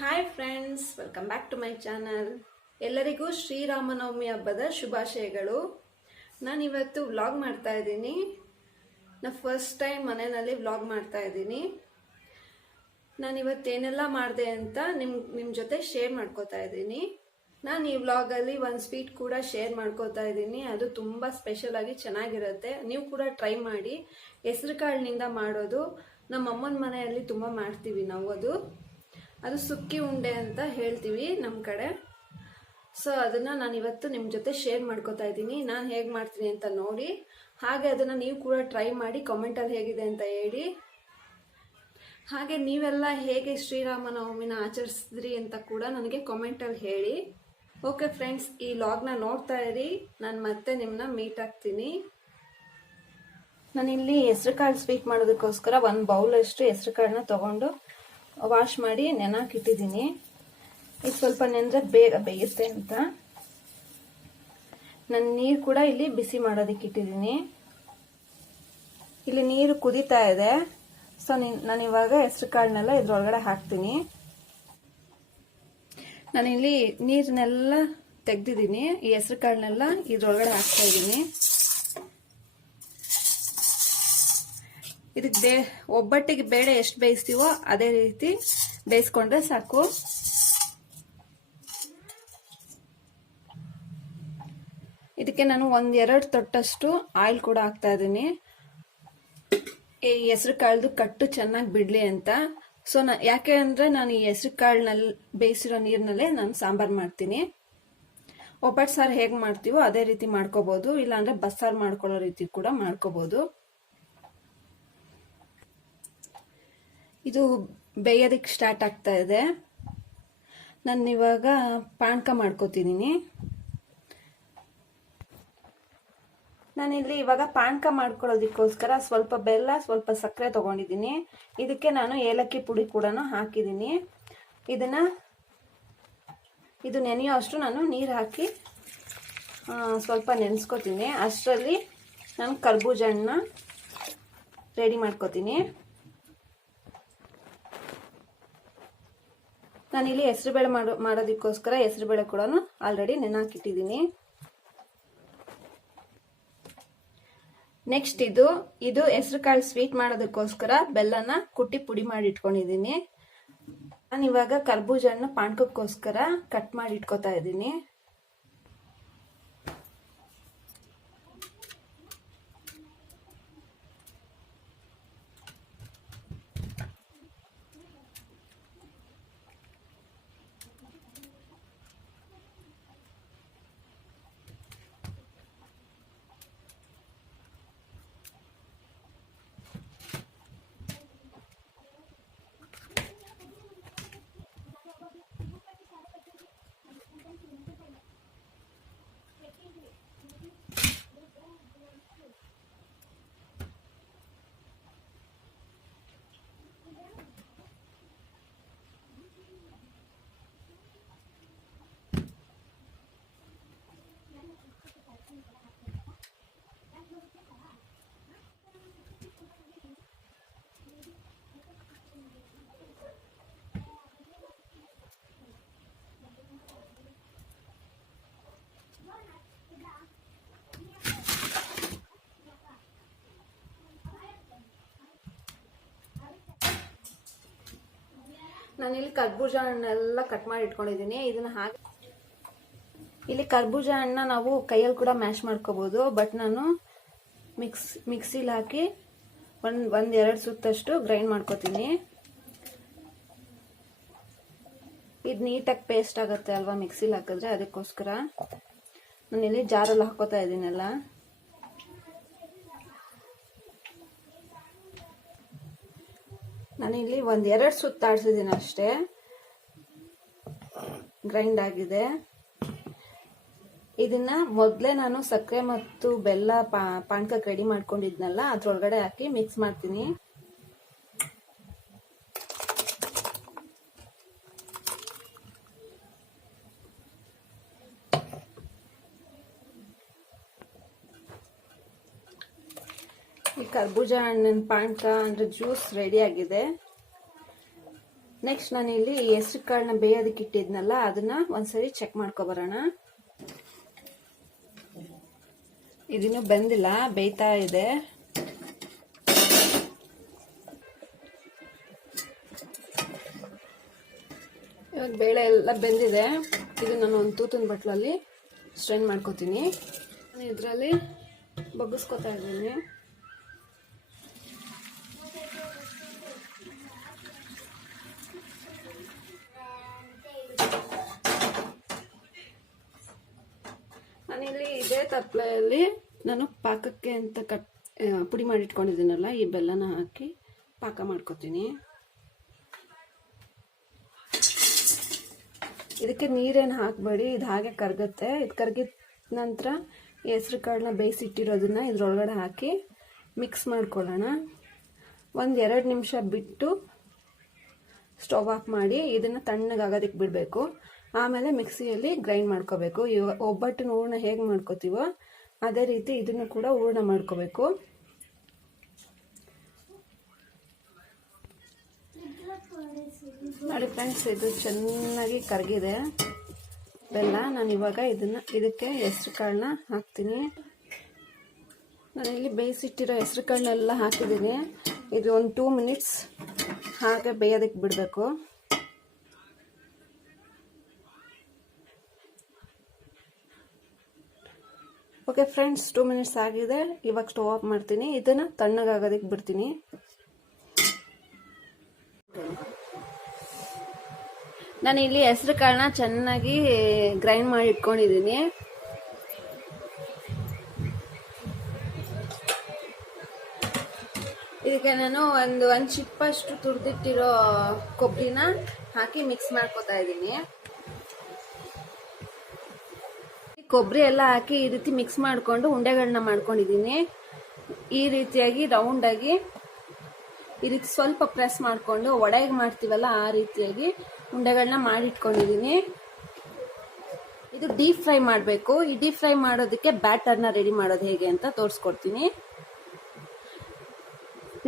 Hi friends, welcome back to my channel. ಎಲ್ಲರಿಗೂ ಶ್ರೀರಾಮನವಮಿ ಹಬ್ಬದ ಶುಭಾಶಯಗಳು. ನಾನಿವತ್ತು ವ್ಲಾಗ್ ಮಾಡ್ತಾ ಇದ್ದೀನಿ. ಫಸ್ಟ್ ಟೈಮ್ ಮನೆಯಲ್ಲಿ ವ್ಲಾಗ್ ಮಾಡ್ತಾ ಇದ್ದೀನಿ. ನಾನಿವತ್ತೇನೆಲ್ಲ ಮಾಡಿದೆ ಅಂತ ನಿಮ್ಮ ಜೊತೆ ಶೇರ್ ಮಾಡ್ಕೋತಾ ಇದ್ದೀನಿ. ನಾನು ಈ ವ್ಲಾಗಲ್ಲಿ ಒಂದು ಸ್ವೀಟ್ ಕೂಡ ಶೇರ್ ಮಾಡ್ಕೋತಾ ಇದ್ದೀನಿ. ಅದು ತುಂಬ ಸ್ಪೆಷಲ್ ಆಗಿ ಚೆನ್ನಾಗಿರುತ್ತೆ. ನೀವು ಕೂಡ ಟ್ರೈ ಮಾಡಿ. ಹೆಸರು ಕಾಳಿನಿಂದ ಮಾಡೋದು. ನಮ್ಮ ಅಮ್ಮನ ಮನೆಯಲ್ಲಿ ತುಂಬ ಮಾಡ್ತೀವಿ ನಾವು. ಅದು ಸುಕ್ಕಿ ಉಂಡೆ ಅಂತ ಹೇಳ್ತೀವಿ ನಮ್ಮ ಕಡೆ. ಸೊ ಅದನ್ನು ನಾನು ಇವತ್ತು ನಿಮ್ಮ ಜೊತೆ ಶೇರ್ ಮಾಡ್ಕೋತಾ ಇದ್ದೀನಿ. ನಾನು ಹೇಗೆ ಮಾಡ್ತೀನಿ ಅಂತ ನೋಡಿ. ಹಾಗೆ ಅದನ್ನು ನೀವು ಕೂಡ ಟ್ರೈ ಮಾಡಿ ಕಾಮೆಂಟಲ್ಲಿ ಹೇಗಿದೆ ಅಂತ ಹೇಳಿ. ಹಾಗೆ ನೀವೆಲ್ಲ ಹೇಗೆ ಶ್ರೀರಾಮನವಮಿನ ಆಚರಿಸಿದ್ರಿ ಅಂತ ಕೂಡ ನನಗೆ ಕಾಮೆಂಟಲ್ಲಿ ಹೇಳಿ. ಓಕೆ ಫ್ರೆಂಡ್ಸ್, ಈ ವ್ಲಾಗ್ನ ನೋಡ್ತಾ ಇರಿ. ನಾನು ಮತ್ತೆ ನಿಮ್ಮನ್ನ ಮೀಟ್ ಆಗ್ತೀನಿ. ನಾನಿಲ್ಲಿ ಹೆಸರು ಕಾಳು ಸ್ವೀಟ್ ಮಾಡೋದಕ್ಕೋಸ್ಕರ ಒಂದು ಬೌಲಷ್ಟು ಹೆಸರು ಕಾಳನ್ನ ತೊಗೊಂಡು ವಾಶ್ ಮಾಡಿ ನೆನಕಿಟ್ಟಿದ್ದೀನಿ. ಇದು ಸ್ವಲ್ಪ ನೆನೆದ್ರೆ ಬೇಗ ಬೇಯುತ್ತೆ ಅಂತ ನಾನು ನೀರು ಕೂಡ ಇಲ್ಲಿ ಬಿಸಿ ಮಾಡೋದಕ್ಕೆ ಇಟ್ಟಿದ್ದೀನಿ. ಇಲ್ಲಿ ನೀರು ಕುದೀತಾ ಇದೆ. ಸೊ ನಾನು ಇವಾಗ ಹೆಸರು ಕಾಳನ್ನೆಲ್ಲ ಇದ್ರೊಳಗಡೆ ಹಾಕ್ತೀನಿ. ನಾನಿಲ್ಲಿ ನೀರನ್ನೆಲ್ಲ ತೆಗ್ದಿದ್ದೀನಿ. ಈ ಹೆಸರು ಕಾಳನ್ನೆಲ್ಲ ಇದ್ರೊಳಗಡೆ ಹಾಕ್ತಾ ಇದ್ದೀನಿ. ಇದಕ್ಕೆ ಒಬ್ಬಟ್ಟಿಗೆ ಬೇಳೆ ಎಷ್ಟು ಬೇಯಿಸ್ತೀವೋ ಅದೇ ರೀತಿ ಬೇಯಿಸ್ಕೊಂಡ್ರೆ ಸಾಕು. ಇದಕ್ಕೆ ನಾನು 1-2 ತೊಟ್ಟಷ್ಟು ಆಯಿಲ್ ಕೂಡ ಹಾಕ್ತಾ ಇದ್ದೀನಿ. ಈ ಹೆಸರು ಕಾಳ್ದು ಕಟ್ಟು ಚೆನ್ನಾಗಿ ಬಿಡ್ಲಿ ಅಂತ. ಸೊ ಯಾಕೆ ಅಂದ್ರೆ ನಾನು ಈ ಹೆಸರು ಕಾಳಿನಲ್ಲಿ ಬೇಯಿಸಿರೋ ನೀರಿನಲ್ಲೇ ನಾನು ಸಾಂಬಾರು ಮಾಡ್ತೀನಿ. ಒಬ್ಬಟ್ಟು ಸಾರು ಹೇಗೆ ಮಾಡ್ತೀವೋ ಅದೇ ರೀತಿ ಮಾಡ್ಕೋಬಹುದು. ಇಲ್ಲಾಂದ್ರೆ ಬಸ್ಸಾರು ಮಾಡ್ಕೊಳ್ಳೋ ರೀತಿ ಕೂಡ ಮಾಡ್ಕೋಬಹುದು. ಇದು ಬೇಯೋದಕ್ಕೆ ಸ್ಟಾರ್ಟ್ ಆಗ್ತಾ ಇದೆ. ನಾನು ಇವಾಗ ಪಾನಕ ಮಾಡ್ಕೋತಿದ್ದೀನಿ. ನಾನಿಲ್ಲಿ ಇವಾಗ ಪಾನಕ ಮಾಡ್ಕೊಳ್ಳೋದಕ್ಕೋಸ್ಕರ ಸ್ವಲ್ಪ ಬೆಲ್ಲ, ಸ್ವಲ್ಪ ಸಕ್ಕರೆ ತಗೊಂಡಿದ್ದೀನಿ. ಇದಕ್ಕೆ ನಾನು ಏಲಕ್ಕಿ ಪುಡಿ ಕೂಡ ಹಾಕಿದ್ದೀನಿ. ಇದು ನೆನೆಯೋ ಅಷ್ಟು ನಾನು ನೀರು ಹಾಕಿ ಸ್ವಲ್ಪ ನೆನೆಸ್ಕೋತೀನಿ. ಅಷ್ಟರಲ್ಲಿ ನಾನು ಕರ್ಬೂಜ ಹಣ್ಣನ್ನ ರೆಡಿ ಮಾಡ್ಕೋತೀನಿ. ನಾನಿಲ್ಲಿ ಹೆಸರುಬೇಳೆ ಮಾಡೋದಕ್ಕೋಸ್ಕರ ಹೆಸರುಬೇಳೆ ಕೂಡ ಆಲ್ರೆಡಿ ನೆನೆಹಾಕಿಟ್ಟಿದ್ದೀನಿ. ನೆಕ್ಸ್ಟ್ ಇದು ಹೆಸರು ಕಾಳು ಸ್ವೀಟ್ ಮಾಡೋದಕ್ಕೋಸ್ಕರ ಬೆಲ್ಲನ ಕುಟ್ಟಿ ಪುಡಿ ಮಾಡಿ ಇಟ್ಕೊಂಡಿದ್ದೀನಿ. ನಾನು ಇವಾಗ ಕರ್ಬೂಜ ಹಣ್ಣು ಪಾನಕಕ್ಕೋಸ್ಕರ ಕಟ್ ಮಾಡಿ ಇಟ್ಕೋತಾ ಇದ್ದೀನಿ. ನಾನಿಲ್ಲಿ ಕರ್ಬೂಜ ಹಣ್ಣೆಲ್ಲ ಕಟ್ ಮಾಡಿ ಇಟ್ಕೊಂಡಿದ್ದೀನಿ. ಇದನ್ನ ಹಾಕಿ ಇಲ್ಲಿ ಕರ್ಬೂಜ ಹಣ್ಣನ್ನ ನಾವು ಕೈಯಲ್ಲಿ ಕೂಡ ಮ್ಯಾಶ್ ಮಾಡ್ಕೋಬಹುದು. ಬಟ್ ನಾನು ಮಿಕ್ಸಿಲಿ ಹಾಕಿ ಒಂದೆರಡು ಸುತ್ತಷ್ಟು ಗ್ರೈಂಡ್ ಮಾಡ್ಕೋತೀನಿ. ಇದು ನೀಟಾಗಿ ಪೇಸ್ಟ್ ಆಗುತ್ತೆ ಅಲ್ವಾ ಮಿಕ್ಸಿಲಿ ಹಾಕಿದ್ರೆ, ಅದಕ್ಕೋಸ್ಕರ ನಾನಿಲ್ಲಿ ಜಾರಲ್ಲಿ ಹಾಕೋತಾ ಇದ್ದೀನೆಲ್ಲ. ನಾನಿಲ್ಲಿ 1-2 ಸುತ್ತಾಡ್ಸಿದ್ದೀನಿ ಅಷ್ಟೇ. ಗ್ರೈಂಡ್ ಆಗಿದೆ. ಇದನ್ನ ಮೊದಲೇ ನಾನು ಸಕ್ಕರೆ ಮತ್ತು ಬೆಲ್ಲ ಪಾನಕಕ್ಕೆ ರೆಡಿ ಮಾಡ್ಕೊಂಡಿದ್ನಲ್ಲ ಅದ್ರೊಳಗಡೆ ಹಾಕಿ ಮಿಕ್ಸ್ ಮಾಡ್ತೀನಿ. ಈ ಕರ್ಬೂಜ ಹಣ್ಣಿನ ಪಾನಕ ಅಂದ್ರೆ ಜ್ಯೂಸ್ ರೆಡಿ ಆಗಿದೆ. ನೆಕ್ಸ್ಟ್ ನಾನು ಇಲ್ಲಿ ಹೆಸರು ಕಾಳನ್ನ ಬೇಯೋದಕ್ಕೆ ಇಟ್ಟಿದ್ನಲ್ಲ, ಅದನ್ನ ಒಂದ್ಸರಿ ಚೆಕ್ ಮಾಡ್ಕೊಬರೋಣ. ಇದನ್ನು ಬೆಂದಿಲ್ಲ, ಬೇಯ್ತಾ ಇದೆ. ಇವಾಗ ಬೇಳೆ ಎಲ್ಲ ಬೆಂದಿದೆ. ಇದು ನಾನು ಒಂದು ತೂತಿನ ಬಟ್ಲಲ್ಲಿ ಸ್ಟ್ರೈನ್ ಮಾಡ್ಕೋತೀನಿ. ನಾನು ಇದರಲ್ಲಿ ಬಗ್ಗಿಸ್ಕೊತಾ ಇದ್ದೀನಿ. ನಾನಿಲ್ಲಿ ಇದೇ ತಪ್ಪಲೆಯಲ್ಲಿ ನಾನು ಪಾಕಕ್ಕೆ ಅಂತ ಪುಡಿ ಮಾಡಿಟ್ಕೊಂಡಿದ್ದೀನಲ್ಲ, ಈ ಬೆಲ್ಲನ ಹಾಕಿ ಪಾಕ ಮಾಡ್ಕೊತೀನಿ. ಇದಕ್ಕೆ ನೀರೇನು ಹಾಕಬೇಡಿ, ಇದು ಹಾಗೆ ಕರಗುತ್ತೆ. ಇದು ಕರಗಿದ ನಂತರ ಹೆಸರು ಕಾಳನ್ನ ಬೇಯಿಸಿಟ್ಟಿರೋದನ್ನ ಇದ್ರೊಳಗಡೆ ಹಾಕಿ ಮಿಕ್ಸ್ ಮಾಡ್ಕೊಳ್ಳೋಣ. 1-2 ನಿಮಿಷ ಬಿಟ್ಟು ಸ್ಟವ್ ಆಫ್ ಮಾಡಿ ಇದನ್ನು ತಣ್ಣಗಾಗೋದಕ್ಕೆ ಬಿಡಬೇಕು. ಆಮೇಲೆ ಮಿಕ್ಸಿಯಲ್ಲಿ ಗ್ರೈಂಡ್ ಮಾಡ್ಕೋಬೇಕು. ಇವಾಗ ಒಬ್ಬಟ್ಟಿನ ಹೂರಣ ಹೇಗೆ ಮಾಡ್ಕೋತೀವೋ ಅದೇ ರೀತಿ ಇದನ್ನು ಕೂಡ ಹೂರಣ ಮಾಡ್ಕೋಬೇಕು. ನೋಡಿ ಫ್ರೆಂಡ್ಸ್, ಇದು ಚೆನ್ನಾಗಿ ಕರಗಿದೆ ಬೆಲ್ಲ. ನಾನು ಇವಾಗ ಇದಕ್ಕೆ ಹೆಸರು ಕಾಳನ್ನ ಹಾಕ್ತೀನಿ. ನಾನಿಲ್ಲಿ ಬೇಯಿಸಿಟ್ಟಿರೋ ಹೆಸರು ಕಾಳನ್ನೆಲ್ಲ ಹಾಕಿದ್ದೀನಿ. ಇದು ಒಂದು 2 ಮಿನಿಟ್ಸ್ ಹಾಗೆ ಬೇಯೋದಕ್ಕೆ ಬಿಡಬೇಕು. ಓಕೆ ಫ್ರೆಂಡ್ಸ್, 2 ಮಿನಿಟ್ಸ್ ಆಗಿದೆ. ಇವಾಗ ಸ್ಟವ್ ಆಫ್ ಮಾಡ್ತೀನಿ. ಇದನ್ನು ತಣ್ಣಗಾಗೋದಕ್ಕೆ ಬಿಡ್ತೀನಿ. ನಾನು ಇಲ್ಲಿ ಹೆಸರು ಕಾಳನ್ನ ಚೆನ್ನಾಗಿ ಗ್ರೈಂಡ್ ಮಾಡಿ ಇಟ್ಕೊಂಡಿದ್ದೀನಿ. ಇದಕ್ಕೆ ನಾನು ಒಂದು ಚಿಪ್ಪಷ್ಟು ತುರಿದಿಟ್ಟಿರೋ ಕೊಬ್ಬರಿನ ಹಾಕಿ ಮಿಕ್ಸ್ ಮಾಡ್ಕೊತಾ ಇದ್ದೀನಿ. ಕೊಬ್ಬರಿ ಎಲ್ಲ ಹಾಕಿ ಈ ರೀತಿ ಮಿಕ್ಸ್ ಮಾಡಿಕೊಂಡು ಉಂಡೆಗಳನ್ನ ಮಾಡ್ಕೊಂಡಿದ್ದೀನಿ. ಈ ರೀತಿಯಾಗಿ ರೌಂಡಾಗಿ ಈ ರೀತಿ ಸ್ವಲ್ಪ ಪ್ರೆಸ್ ಮಾಡಿಕೊಂಡು ವಡೆಗೆ ಮಾಡ್ತೀವಲ್ಲ ಆ ರೀತಿಯಾಗಿ ಉಂಡೆಗಳನ್ನ ಮಾಡಿಟ್ಕೊಂಡಿದ್ದೀನಿ. ಇದು ಡೀಪ್ ಫ್ರೈ ಮಾಡಬೇಕು. ಈ ಡೀಪ್ ಫ್ರೈ ಮಾಡೋದಕ್ಕೆ ಬ್ಯಾಟರ್ನ ರೆಡಿ ಮಾಡೋದು ಹೇಗೆ ಅಂತ ತೋರಿಸ್ಕೊಡ್ತೀನಿ.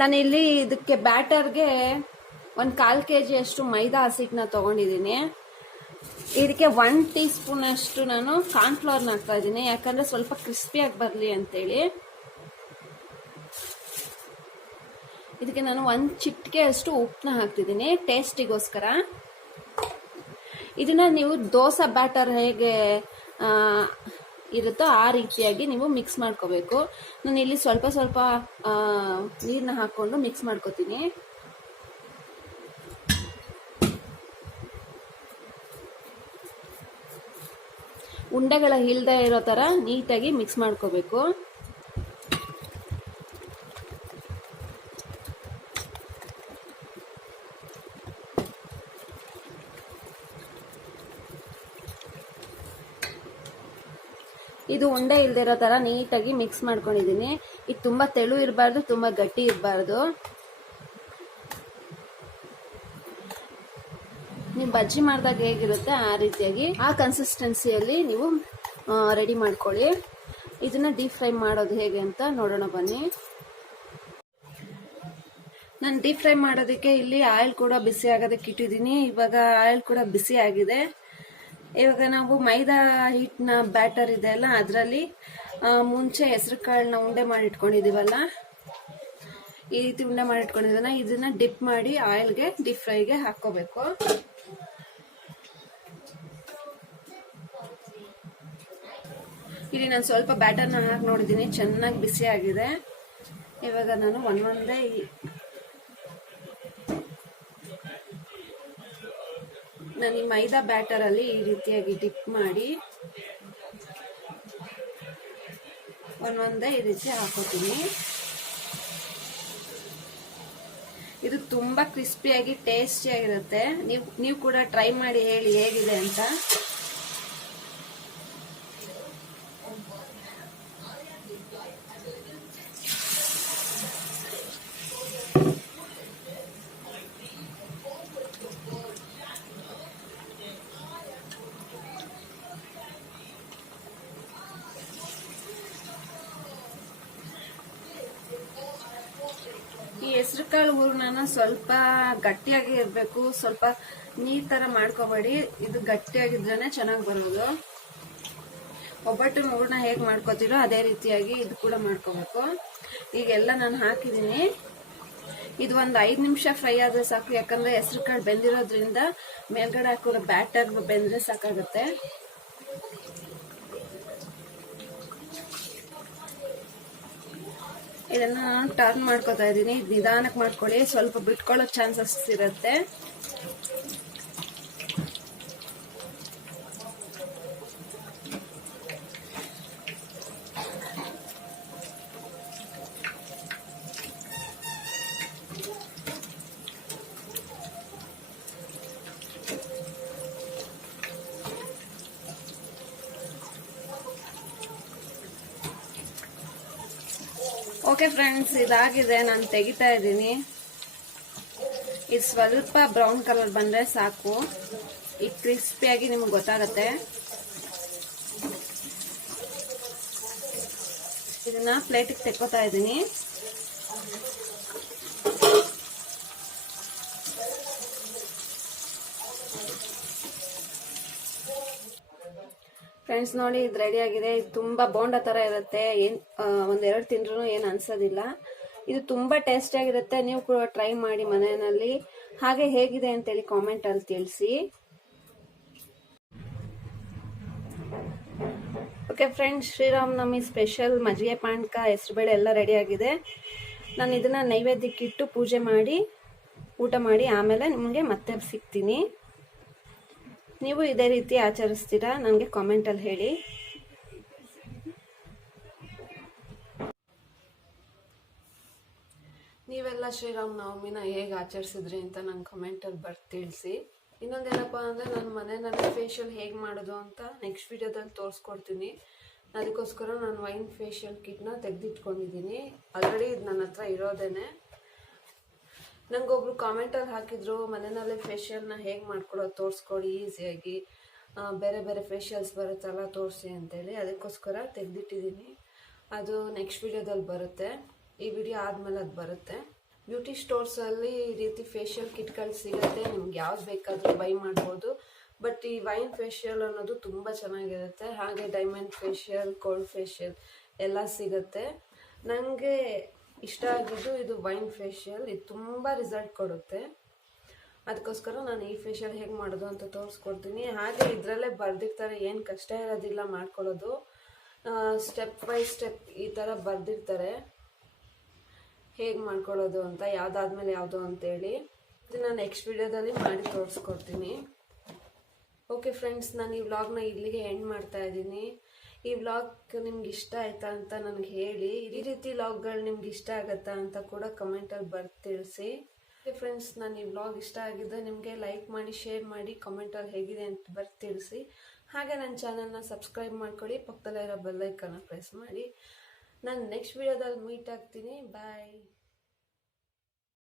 ನಾನಿಲ್ಲಿ ಇದಕ್ಕೆ ಬ್ಯಾಟರ್ಗೆ 1/4 kg ಅಷ್ಟು ಮೈದಾ ಹಸಿಟ್ಟನ್ನ ತಗೊಂಡಿದ್ದೀನಿ. ಇದಕ್ಕೆ 1 ಟೀ ಸ್ಪೂನ್ ಅಷ್ಟು ನಾನು ಕಾರ್ನ್ಫ್ಲವರ್ನ ಹಾಕ್ತಾ ಇದ್ದೀನಿ, ಯಾಕಂದ್ರೆ ಸ್ವಲ್ಪ ಕ್ರಿಸ್ಪಿಯಾಗಿ ಬರಲಿ ಅಂತೇಳಿ. ಇದಕ್ಕೆ ನಾನು 1 ಚಿಟಿಕೆ ಅಷ್ಟು ಉಪ್ಪನ್ನ ಹಾಕ್ತಿದ್ದೀನಿ ಟೇಸ್ಟಿಗೋಸ್ಕರ. ಇದನ್ನ ನೀವು ದೋಸೆ ಬ್ಯಾಟರ್ ಹೇಗೆ ಇರುತ್ತೋ ಆ ರೀತಿಯಾಗಿ ನೀವು ಮಿಕ್ಸ್ ಮಾಡ್ಕೋಬೇಕು. ನಾನು ಇಲ್ಲಿ ಸ್ವಲ್ಪ ಸ್ವಲ್ಪ ನೀರನ್ನ ಹಾಕೊಂಡು ಮಿಕ್ಸ್ ಮಾಡ್ಕೋತೀನಿ. ಉಂಡೆಗಳ ಇಲ್ದೇ ಇರೋ ತರ ನೀಟಾಗಿ ಮಿಕ್ಸ್ ಮಾಡ್ಕೋಬೇಕು. ಇದು ಉಂಡೆ ಇಲ್ದೇ ಇರೋ ತರ ನೀಟಾಗಿ ಮಿಕ್ಸ್ ಮಾಡ್ಕೊಂಡಿದ್ದೀನಿ. ಇದು ತುಂಬಾ ತೆಳು ಇರಬಾರ್ದು, ತುಂಬಾ ಗಟ್ಟಿ ಇರಬಾರ್ದು. ನೀವು ಬಜ್ಜಿ ಮಾಡಿದಾಗ ಹೇಗಿರುತ್ತೆ ಆ ರೀತಿಯಾಗಿ ಆ ಕನ್ಸಿಸ್ಟೆನ್ಸಿಯಲ್ಲಿ ನೀವು ರೆಡಿ ಮಾಡ್ಕೊಳ್ಳಿ. ಇದನ್ನ ಡೀಪ್ ಫ್ರೈ ಮಾಡೋದು ಹೇಗೆ ಅಂತ ನೋಡೋಣ ಬನ್ನಿ. ನಾನು ಡೀಪ್ ಫ್ರೈ ಮಾಡೋದಕ್ಕೆ ಇಲ್ಲಿ ಆಯಿಲ್ ಕೂಡ ಬಿಸಿ ಆಗೋದಕ್ಕೆ ಇಟ್ಟಿದ್ದೀನಿ. ಇವಾಗ ಆಯಿಲ್ ಕೂಡ ಬಿಸಿ ಆಗಿದೆ. ಇವಾಗ ನಾವು ಮೈದಾ ಹಿಟ್ಟಿನ ಬ್ಯಾಟರ್ ಇದೆ ಅಲ್ಲ, ಅದರಲ್ಲಿ ಮುಂಚೆ ಹೆಸರು ಕಾಳನ್ನ ಉಂಡೆ ಮಾಡಿ ಇಟ್ಕೊಂಡಿದೀವಲ್ಲ, ಈ ರೀತಿ ಉಂಡೆ ಮಾಡಿ ಇಟ್ಕೊಂಡಿದ್ದನ್ನ ಇದನ್ನ ಡಿಪ್ ಮಾಡಿ ಆಯಿಲ್ಗೆ ಡೀಪ್ ಫ್ರೈಗೆ ಹಾಕೋಬೇಕು. ಇಲ್ಲಿ ನಾನು ಸ್ವಲ್ಪ ಬ್ಯಾಟರ್ನ ಹಾಕಿ ನೋಡಿದ್ದೀನಿ, ಚೆನ್ನಾಗಿ ಬಿಸಿ ಆಗಿದೆ. ಇವಾಗ ನಾನು ಒಂದೊಂದೇ ನಾನು ಈ ಮೈದಾ ಬ್ಯಾಟರ್ ಅಲ್ಲಿ ಈ ರೀತಿಯಾಗಿ ಡಿಪ್ ಮಾಡಿ ಒಂದೊಂದೇ ಈ ರೀತಿ ಹಾಕೋತೀನಿ. ಇದು ತುಂಬಾ ಕ್ರಿಸ್ಪಿಯಾಗಿ ಟೇಸ್ಟಿಯಾಗಿರುತ್ತೆ. ನೀವು ಕೂಡ ಟ್ರೈ ಮಾಡಿ ಹೇಳಿ ಹೇಗಿದೆ ಅಂತ. ಈ ಹೆಸರು ಹೆಸರುಕಾಳು ಹೂರ್ಣನ ಸ್ವಲ್ಪ ಗಟ್ಟಿಯಾಗಿ ಇರಬೇಕು, ಸ್ವಲ್ಪ ನೀರ್ ತರ ಮಾಡ್ಕೋಬೇಡಿ, ಇದು ಗಟ್ಟಿಯಾಗಿದ್ರೇನೆ ಚೆನ್ನಾಗಿ ಬರೋದು. ಒಬ್ಬಟ್ಟು ಹೂರ್ಣ ಹೇಗೆ ಮಾಡ್ಕೋತೀರೋ ಅದೇ ರೀತಿಯಾಗಿ ಇದು ಕೂಡ ಮಾಡ್ಕೋಬೇಕು. ಈಗೆಲ್ಲ ನಾನು ಹಾಕಿದ್ದೀನಿ. ಇದು ಒಂದು 5 ನಿಮಿಷ ಫ್ರೈ ಆದ್ರೆ ಸಾಕು, ಯಾಕಂದ್ರೆ ಹೆಸರು ಕಾಳು ಬೆಂದಿರೋದ್ರಿಂದ ಮೇಲ್ಗಡೆ ಹಾಕಿರೋ ಬ್ಯಾಟರ್ ಬೆಂದ್ರೆ ಸಾಕಾಗುತ್ತೆ. ಇದನ್ನ ಟರ್ನ್ ಮಾಡ್ಕೋತಾ ಇದ್ದೀನಿ. ನಿಧಾನಕ್ಕೆ ಮಾಡ್ಕೊಳ್ಳಿ, ಸ್ವಲ್ಪ ಬಿಟ್ಕೊಳ್ಳೋಕೆ ಚಾನ್ಸಸ್ ಇರುತ್ತೆ. ಓಕೆ ಫ್ರೆಂಡ್ಸ್, ಇದಾಗಿದೆ. ನಾನು ತೆಗಿತಾ ಇದ್ದೀನಿ. ಇದು ಸ್ವಲ್ಪ ಬ್ರೌನ್ ಕಲರ್ ಬಂದ್ರೆ ಸಾಕು, ಈಗ ಕ್ರಿಸ್ಪಿಯಾಗಿ ನಿಮ್ಗೆ ಗೊತ್ತಾಗತ್ತೆ. ಇದನ್ನ ಪ್ಲೇಟಿಗೆ ತೆಕ್ಕೋತಾ ಇದ್ದೀನಿ. ಫ್ರೆಂಡ್ಸ್ ನೋಡಿ, ಇದು ರೆಡಿ ಆಗಿದೆ. ಇದು ತುಂಬಾ ಬೋಂಡ ತರ ಇರುತ್ತೆ, ಒಂದೆರಡು ತಿಂದ್ರೂ ಏನು ಅನ್ಸೋದಿಲ್ಲ. ಇದು ತುಂಬಾ ಟೇಸ್ಟಿ ಆಗಿರುತ್ತೆ. ನೀವು ಕೂಡ ಟ್ರೈ ಮಾಡಿ ಮನೆಯಲ್ಲಿ. ಹಾಗೆ ಹೇಗಿದೆ ಅಂತೇಳಿ ಕಾಮೆಂಟ್ ಅಲ್ಲಿ ತಿಳಿಸಿ. ಓಕೆ ಫ್ರೆಂಡ್ಸ್, ಶ್ರೀರಾಮನವಮಿ ಸ್ಪೆಷಲ್ ಮಜ್ಜಿಗೆ ಪಾನಕ ಹೆಸರುಬೇಳೆ ಎಲ್ಲ ರೆಡಿ ಆಗಿದೆ. ನಾನು ಇದನ್ನ ನೈವೇದ್ಯಕ್ಕೆ ಇಟ್ಟು ಪೂಜೆ ಮಾಡಿ ಊಟ ಮಾಡಿ ಆಮೇಲೆ ನಿಮಗೆ ಮತ್ತೆ ಸಿಗ್ತೀನಿ. ನೀವು ಇದೇ ರೀತಿ ಆಚರಿಸ್ತೀರಾ? ನನಗೆ ಕಾಮೆಂಟಲ್ಲಿ ಹೇಳಿ. ನೀವೆಲ್ಲ ಶ್ರೀರಾಮನವಮಿನ ಹೇಗೆ ಆಚರಿಸಿದ್ರಿ ಅಂತ ನಂಗೆ ಕಮೆಂಟಲ್ಲಿ ತಿಳಿಸಿ. ಇನ್ನೊಂದೇನಪ್ಪ ಅಂದರೆ ನಾನು ಮನೆಯಲ್ಲಿ ಫೇಶಿಯಲ್ ಹೇಗೆ ಮಾಡೋದು ಅಂತ ನೆಕ್ಸ್ಟ್ ವಿಡಿಯೋದಲ್ಲಿ ತೋರಿಸ್ಕೊಡ್ತೀನಿ. ಅದಕ್ಕೋಸ್ಕರ ನಾನು ವೈನ್ ಫೇಶಿಯಲ್ ಕಿಟ್ನ ತೆಗೆದಿಟ್ಕೊಂಡಿದ್ದೀನಿ. ಆಲ್ರೆಡಿ ಇದು ನನ್ನ ಹತ್ರ ಇರೋದೇನೆ. ನಂಗೊಬ್ರು ಕಾಮೆಂಟಲ್ಲಿ ಹಾಕಿದ್ರು, ಮನೆಯಲ್ಲೇ ಫೇಶಿಯಲ್ನ ಹೇಗೆ ಮಾಡ್ಕೊಡೋದು ತೋರಿಸ್ಕೊಡಿ ಈಸಿಯಾಗಿ, ಬೇರೆ ಬೇರೆ ಫೇಶಿಯಲ್ಸ್ ಬರುತ್ತಲ್ಲ ತೋರಿಸಿ ಅಂತೇಳಿ. ಅದಕ್ಕೋಸ್ಕರ ತೆಗೆದಿಟ್ಟಿದ್ದೀನಿ. ಅದು ನೆಕ್ಸ್ಟ್ ವಿಡಿಯೋದಲ್ಲಿ ಬರುತ್ತೆ. ಈ ವಿಡಿಯೋ ಆದಮೇಲೆ ಅದು ಬರುತ್ತೆ. ಬ್ಯೂಟಿ ಸ್ಟೋರ್ಸಲ್ಲಿ ಈ ರೀತಿ ಫೇಶಿಯಲ್ ಕಿಟ್ಗಳು ಸಿಗುತ್ತೆ. ನಿಮ್ಗೆ ಯಾವ್ದು ಬೇಕಾದರೂ ಬೈ ಮಾಡ್ಬೋದು. ಬಟ್ ಈ ವೈನ್ ಫೇಶಿಯಲ್ ಅನ್ನೋದು ತುಂಬ ಚೆನ್ನಾಗಿರುತ್ತೆ. ಹಾಗೆ ಡೈಮಂಡ್ ಫೇಶಿಯಲ್, ಕೋಲ್ಡ್ ಫೇಶಿಯಲ್ ಎಲ್ಲ ಸಿಗುತ್ತೆ. ನನಗೆ ಇಷ್ಟ ಆಗಿದ್ದು ಇದು ವೈನ್ ಫೇಶಿಯಲ್. ಇದು ತುಂಬ ರಿಸಲ್ಟ್ ಕೊಡುತ್ತೆ. ಅದಕ್ಕೋಸ್ಕರ ನಾನು ಈ ಫೇಶಿಯಲ್ ಹೇಗೆ ಮಾಡೋದು ಅಂತ ತೋರಿಸ್ಕೊಡ್ತೀನಿ. ಹಾಗೆ ಇದರಲ್ಲೇ ಬರೆದಿರ್ತಾರೆ, ಏನು ಕಷ್ಟ ಇರೋದಿಲ್ಲ ಮಾಡ್ಕೊಳ್ಳೋದು. ಸ್ಟೆಪ್ ಬೈ ಸ್ಟೆಪ್ ಈ ಥರ ಬರೆದಿರ್ತಾರೆ ಹೇಗೆ ಮಾಡ್ಕೊಳ್ಳೋದು ಅಂತ, ಯಾವುದಾದ್ಮೇಲೆ ಯಾವುದು ಅಂತೇಳಿ. ಇದನ್ನು ನೆಕ್ಸ್ಟ್ ವಿಡಿಯೋದಲ್ಲಿ ಮಾಡಿ ತೋರಿಸ್ಕೊಡ್ತೀನಿ. ಓಕೆ ಫ್ರೆಂಡ್ಸ್, ನಾನು ಈ ವ್ಲಾಗ್ನ ಇಲ್ಲಿಗೆ ಎಂಡ್ ಮಾಡ್ತಾ ಇದ್ದೀನಿ. ಈ ವ್ಲಾಗ್ ನಿಮ್ಗೆ ಇಷ್ಟ ಆಯ್ತಾ ಅಂತ ನನಗೆ ಹೇಳಿ. ಈ ರೀತಿ ವ್ಲಾಗ್ಗಳು ನಿಮ್ಗೆ ಇಷ್ಟ ಆಗುತ್ತಾ ಅಂತ ಕೂಡ ಕಮೆಂಟಲ್ಲಿ ತಿಳಿಸಿ. ಫ್ರೆಂಡ್ಸ್, ನಾನು ಈ ವ್ಲಾಗ್ ಇಷ್ಟ ಆಗಿದ್ದರೆ ನಿಮಗೆ ಲೈಕ್ ಮಾಡಿ, ಶೇರ್ ಮಾಡಿ, ಕಮೆಂಟಲ್ಲಿ ಹೇಗಿದೆ ಅಂತ ತಿಳಿಸಿ. ಹಾಗೆ ನನ್ನ ಚಾನಲ್ನ ಸಬ್ಸ್ಕ್ರೈಬ್ ಮಾಡ್ಕೊಳ್ಳಿ, ಪಕ್ಕದಲ್ಲಿರೋ ಬೆಲ್ ಐಕಾನ್ನ ಪ್ರೆಸ್ ಮಾಡಿ. ನಾನು ನೆಕ್ಸ್ಟ್ ವಿಡಿಯೋದಲ್ಲಿ ಮೀಟ್ ಆಗ್ತೀನಿ. ಬಾಯ್.